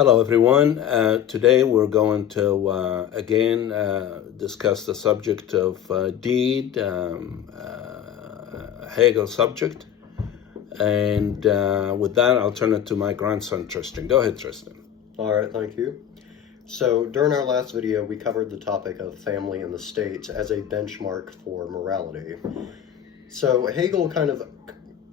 Hello, everyone. Today we're going to again discuss the subject of deed, Hegel subject. And with that, I'll turn it to my grandson, Tristan. Go ahead, Tristan. All right, thank you. So during our last video, we covered the topic of family and the state as a benchmark for morality. So Hegel kind of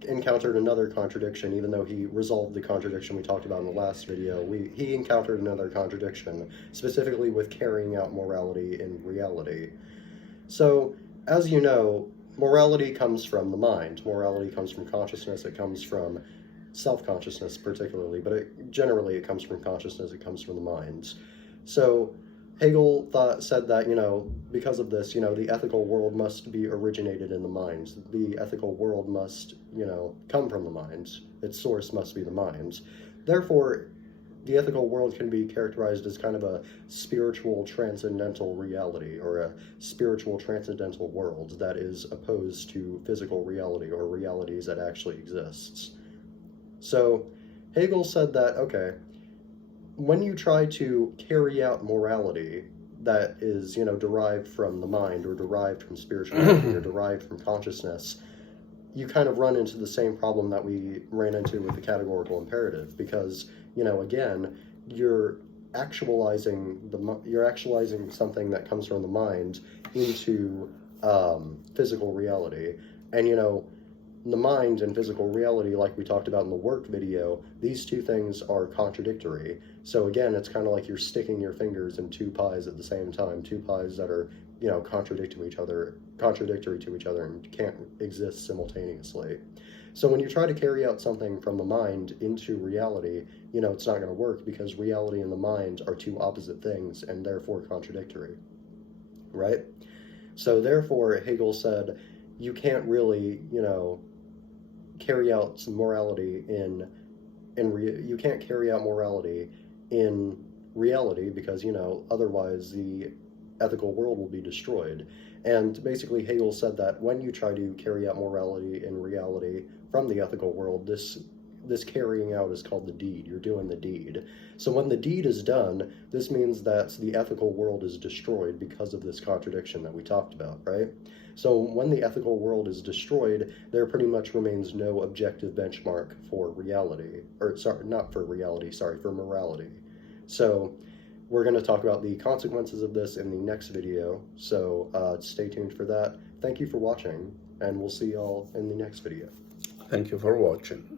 encountered another contradiction, even though he resolved the contradiction we talked about in the last video. He encountered another contradiction, specifically with carrying out morality in reality. So, as you know, morality comes from the mind. Morality comes from consciousness. It comes from self-consciousness particularly, but generally it comes from consciousness. It comes from the mind. So Hegel said that, because of this, the ethical world must be originated in the mind. The ethical world must, come from the mind. Its source must be the mind. Therefore, the ethical world can be characterized as kind of a spiritual transcendental reality, or a spiritual transcendental world that is opposed to physical reality, or realities that actually exists. So Hegel said that, okay, when you try to carry out morality that is, derived from the mind, or derived from spirituality, or derived from consciousness, you kind of run into the same problem that we ran into with the categorical imperative, because, again, you're actualizing something that comes from the mind into physical reality. And, the mind and physical reality, like we talked about in the work video, these two things are contradictory. So again, it's kind of like you're sticking your fingers in two pies at the same time, two pies that are, contradictory to each other and can't exist simultaneously. So when you try to carry out something from the mind into reality, it's not going to work, because reality and the mind are two opposite things and therefore contradictory, right? So therefore, Hegel said, you can't really, carry out some morality you can't carry out morality in reality, because, otherwise the ethical world will be destroyed. And basically Hegel said that when you try to carry out morality in reality from the ethical world, this carrying out is called the deed. You're doing the deed. So when the deed is done, this means that the ethical world is destroyed because of this contradiction that we talked about, right? So when the ethical world is destroyed, there pretty much remains no objective benchmark for reality, for morality. So we're going to talk about the consequences of this in the next video, so stay tuned for that. Thank you for watching, and we'll see y'all in the next video. Thank you for watching.